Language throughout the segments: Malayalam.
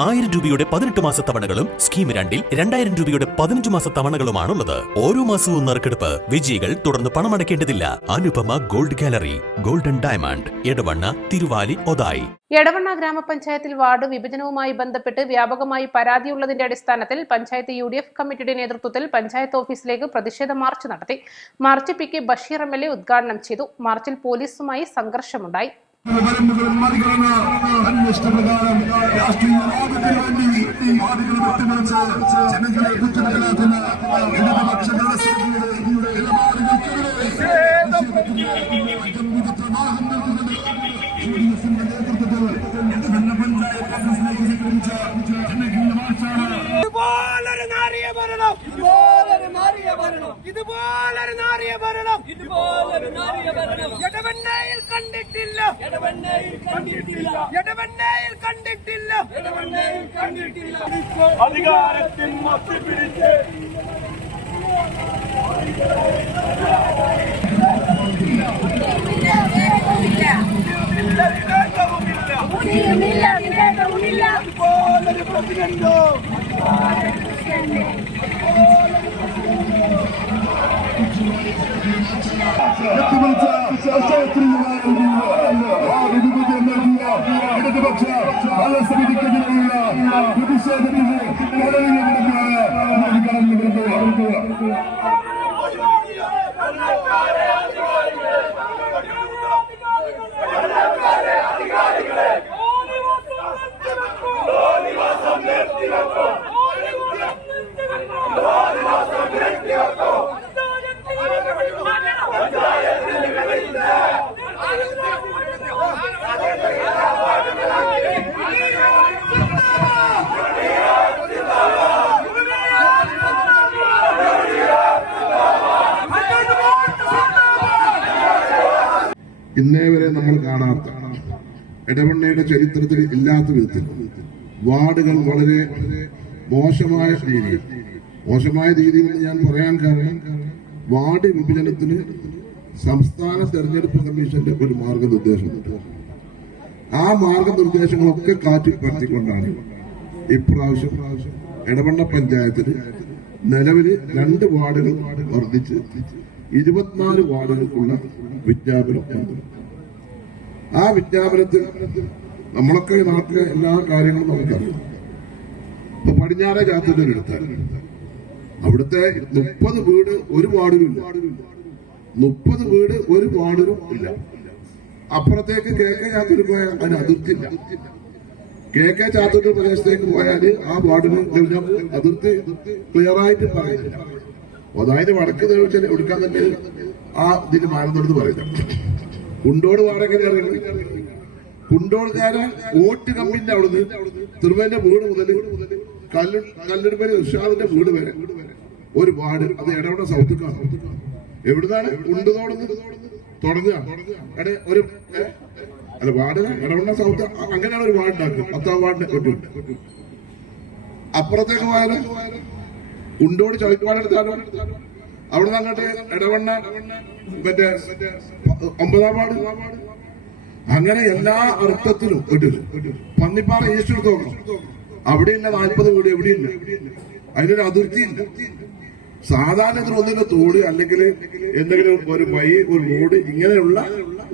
1000 രൂപയുടെ 18 മാസ തവണകളും സ്കീം 2-ൽ 2000 രൂപയുടെ 15 മാസ തവണകളുമാണുള്ളത്. ഓരോ മാസവും നറുക്കെടുപ്പ്. വിജയികൾ തുടർന്ന് പണമടയ്ക്കേണ്ടതില്ല. Anupama gold gallery, golden diamond, Edavanna, Thiruvali, Othayi. Edavanna ഗ്രാമപഞ്ചായത്തിൽ വാർഡ് വിഭജനവുമായി ബന്ധപ്പെട്ട് വ്യാപകമായി പരാതിയുള്ളതിന്റെ അടിസ്ഥാനത്തിൽ പഞ്ചായത്ത് UDF കമ്മിറ്റിയുടെ നേതൃത്വത്തിൽ പഞ്ചായത്ത് ഓഫീസിലേക്ക് പ്രതിഷേധ മാർച്ച് നടത്തി. മാർച്ച് PK ബഷീർ MLA ഉദ്ഘാടനം ചെയ്തു. മാർച്ചിൽ പോലീസുമായി സംഘർഷമുണ്ടായി. അന്വേഷണപ്രകാരം രാഷ്ട്രീയ ലാഭത്തിന് വേണ്ടി വാദികൾ വെട്ടിമറിച്ച് ജനങ്ങളെ കുറ്റപ്പെടുത്തുന്ന ഇടതുപക്ഷ നിലപാടുകൾക്കെതിരെ UDFിന്റെ നേതൃത്വത്തിൽ എടവണ്ണ പഞ്ചായത്ത് ഓഫീസിലേക്ക് സംഘടിപ്പിച്ച ജനകീയ മാർച്ചാണ്. ഇതുപോലൊരു നാറിയ ഭരണം, ഇതുപോലൊരു നാറിയ ഭരണം, ഇതുപോലൊരു നാറിയ ഭരണം, ഇതുപോലൊരു നാറിയ ഭരണം എടവണ്ണയിൽ കണ്ടിട്ടില്ല, എടവണ്ണയിൽ കണ്ടിട്ടില്ല, എടവണ്ണയിൽ കണ്ടിട്ടില്ല, എടവണ്ണയിൽ കണ്ടിട്ടില്ല. അധികാരത്തിൽ മത്തി പിടിച്ച് ഇതുപോലൊരു പ്രസിഡന്റോ ഇടതുപക്ഷ ഭരണസമിതിക്കെതിരെയുള്ള പ്രതിഷേധത്തിന് കടന്നു വരുന്നത്. ഇന്നേ വരെ നമ്മൾ കാണാത്ത എടവണ്ണയുടെ ചരിത്രത്തിൽ ഇല്ലാത്ത വിധത്തിൽ വാർഡുകൾ വളരെ മോശമായ രീതിയിൽ ഞാൻ പറയാൻ കാരണം വാർഡ് വിഭജനത്തിന് സംസ്ഥാന തെരഞ്ഞെടുപ്പ് കമ്മീഷന്റെ ഒരു മാർഗനിർദ്ദേശമുണ്ട്. ആ മാർഗനിർദ്ദേശങ്ങളൊക്കെ കാറ്റിൽ പറത്തിക്കൊണ്ടാണ് ഇപ്രാവശ്യം എടവണ്ണ പഞ്ചായത്തിൽ നിലവിൽ 2 വാർഡുകൾ വർദ്ധിച്ച് 24 വാർഡുകൾക്കുള്ള വിജ്ഞാപനം. ആ വിജ്ഞാപനത്തിൽ നമ്മളൊക്കെ നാട്ടിലെ എല്ലാ കാര്യങ്ങളും നമുക്കറിയാം. ഇപ്പൊ പടിഞ്ഞാറെ ചാത്തന്നൂർ എടുത്താൽ അവിടുത്തെ 30 വീട് ഒരു വാർഡിലും ഇല്ല, 30 വീട് ഒരു വാർഡിലും ഇല്ല. അപ്പുറത്തേക്ക് KK ചാത്തൂർ പോയാൽ അതിന് അതിർത്തിയില്ല. KK ചാത്തൂർ പ്രദേശത്തേക്ക് പോയാൽ ആ വാർഡിന് അതിർത്തി ക്ലിയറായിട്ട് പറയുന്നില്ല. അതായത് വടക്ക് തെളിച്ചാൽ എടുക്കാൻ തന്നെ ആ ഇതിന് മാനദണ്ഡം പറയുന്നത്. കുണ്ടോട് വാടകയ്ക്ക് അറിയുന്നത് കുണ്ടോടുകാരെ വോട്ട് കമ്മിന്റെ അവിടുന്ന് തിരുവേന്റെ വീട് മുതൽ കല്ലുടുപ്പേര് ഇർഷാദിന്റെ വീട് വരെ ഒരു വാർഡ്. അത് എടവണ്ണ സൗത്തുക്കാണ്. എവിടുന്നാണ് കുണ്ടുതോടുന്ന് തുടങ്ങുക ഒരു വാർഡ് എടവണ്ണ സൗത്ത്. അങ്ങനെയാണ് ഒരു വാർഡ് ഉണ്ടാക്കുക. 10ാം വാർഡിനെ കൊണ്ടുണ്ട്. അപ്പുറത്തേക്ക് പോയാൽ കുണ്ടോട് ചളിപ്പാടെടുത്താലോ അവിടെ നിന്ന് അങ്ങോട്ട് എടവണ്ണ മറ്റേ 9ാം വാർഡ്. അങ്ങനെ എല്ലാ അർത്ഥത്തിലും പന്നിപ്പാറ ഈസ്റ്റ് എടുത്ത് നോക്കണം. അവിടെയില്ല 40 വീട്, എവിടെയില്ല. അതിനൊരു അതിർത്തിയില്ല. സാധാരണ ഒന്നിന്റെ തോട് അല്ലെങ്കിൽ എന്തെങ്കിലും ഒരു വഴി, ഒരു റോഡ്, ഇങ്ങനെയുള്ള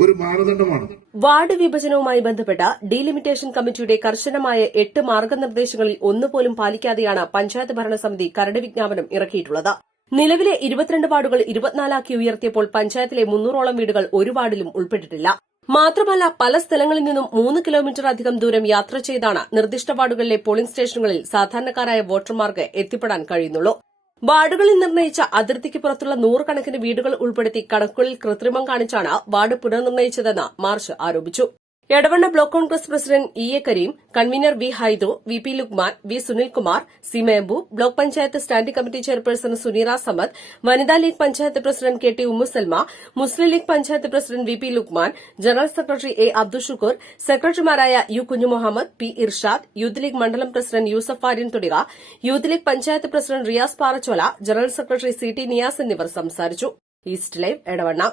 ഒരു മാനദണ്ഡമാണ്. വാർഡ് വിഭജനവുമായി ബന്ധപ്പെട്ട ഡീലിമിറ്റേഷൻ കമ്മിറ്റിയുടെ കർശനമായ 8 മാർഗനിർദ്ദേശങ്ങളിൽ ഒന്നുപോലും പാലിക്കാതെയാണ് പഞ്ചായത്ത് ഭരണസമിതി കരട് വിജ്ഞാപനം ഇറക്കിയിട്ടുള്ളത്. നിലവിലെ 22 വാർഡുകൾ 24 ഉയർത്തിയപ്പോൾ പഞ്ചായത്തിലെ 300ഓളം വീടുകൾ ഒരു വാർഡിലും ഉൾപ്പെട്ടിട്ടില്ല. മാത്രമല്ല, പല സ്ഥലങ്ങളിൽ നിന്നും 3 കിലോമീറ്റർ അധികം ദൂരം യാത്ര ചെയ്താണ് നിർദ്ദിഷ്ട വാർഡുകളിലെ പോളിംഗ് സ്റ്റേഷനുകളിൽ സാധാരണക്കാരായ വോട്ടർമാർക്ക് എത്തിപ്പെടാൻ കഴിയുന്നുള്ളൂ. വാർഡുകളിൽ നിർണയിച്ച അതിർത്തിക്ക് പുറത്തുള്ള 100 കണക്കിന് വീടുകൾ ഉൾപ്പെടുത്തി കണക്കുകളിൽ കൃത്രിമം കാണിച്ചാണ് വാർഡ് പുനർനിർണയിച്ചതെന്ന് മാർച്ച് ആരോപിച്ചു. Edavanna block Congress president EA Kareem, convener V Haidru, VP Lukman, V Sunilkumar, C Mehaboo, block panchayat standing committee chairperson Suneera Samad, വനിതാ league panchayat president KT Ummusalma, Muslim league panchayat president VP Lukman, general secretary A Abdul Shukoor, സെക്രട്ടറിമാരായ U Kunjumuhammad, P Irshad, youth league മണ്ഡലം പ്രസിഡന്റ് യൂസഫ് ആര്യൻ തുടങ്ങിയ youth league panchayat president Riyas Parachola, general secretary CT Niyas എന്നിവർ സംസാരിച്ചു. East live Edavanna.